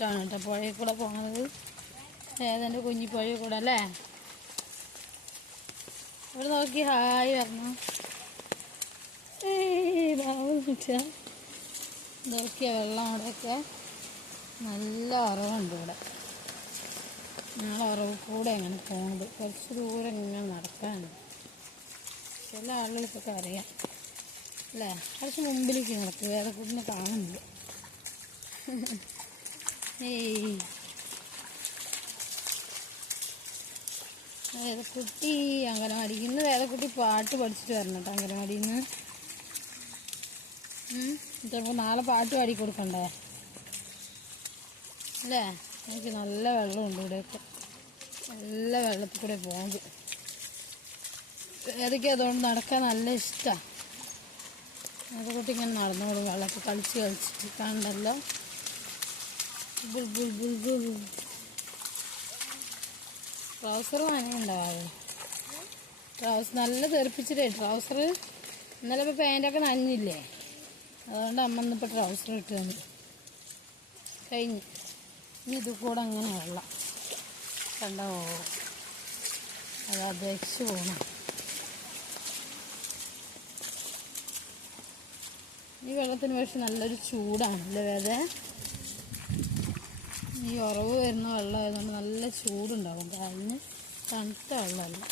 ഇഷ്ടമാണ് കേട്ടോ പുഴയിൽ കൂടെ പോകുന്നത്. ഏതെൻ്റെ കുഞ്ഞിപ്പുഴയിൽ കൂടെ അല്ലേ. ഇവിടെ നോക്കി ഹായ് പറഞ്ഞു. നോക്കിയ വെള്ളം അവിടെയൊക്കെ നല്ല ഉറവുണ്ട്. ഇവിടെ ഞങ്ങൾ ഉറവ് കൂടെ അങ്ങനെ പോകുന്നത്. കുറച്ച് ദൂരം ഇങ്ങനെ നടക്കാനുണ്ട്. ചില ആളുകൾക്കൊക്കെ അറിയാം അല്ലേ. കുറച്ച് മുമ്പിലേക്ക് നടക്കും. വേദക്കുട്ടിനെ കാണുന്നില്ല. ഏയ് വേദക്കുട്ടി അംഗനവാടിയിൽ നിന്ന് വേദക്കുട്ടി പാട്ട് പഠിച്ചിട്ട് വരണം കേട്ടോ. അംഗനവാടിയിൽ നിന്ന് ചിലപ്പോൾ നാളെ പാട്ട് പാടി കൊടുക്കണ്ടേ അല്ലേ. എനിക്ക് നല്ല വെള്ളമുണ്ട് ഇവിടെയൊക്കെ. നല്ല വെള്ളത്തിൽ കൂടെ പോകുന്നത്. ഏതൊക്കെ അതുകൊണ്ട് നടക്കാൻ നല്ല ഇഷ്ടമാണ്. വേദക്കുട്ടി ഇങ്ങനെ നടന്നോളും വെള്ളത്തിൽ കളിച്ചിട്ട് കണ്ടല്ലോ. ബുൾ ബുൾ ബുൾ ബുൾ. ട്രൗസർ നനയുണ്ടാവും. ട്രൗസർ നല്ല തെറിപ്പിച്ചിട്ടേ ട്രൗസർ. ഇന്നലെ ഇപ്പോൾ പാൻറ്റൊക്കെ നനഞ്ഞില്ലേ, അതുകൊണ്ട് അമ്മ ഇന്നിപ്പോൾ ട്രൗസർ ഇട്ട് തന്നു. കഴിഞ്ഞ് ഇനി ഇത് കൂടെ അങ്ങനെ വെള്ളം കണ്ടോ. അത് അപേക്ഷിച്ച് പോകണം. ഈ വെള്ളത്തിന് പക്ഷെ നല്ലൊരു ചൂടാണല്ലേ. വേദ ഈ ഉറവ് വരുന്ന വെള്ളമായതുകൊണ്ട് നല്ല ചൂടുണ്ടാകും. കാലിന് തണുത്ത വെള്ളമല്ല.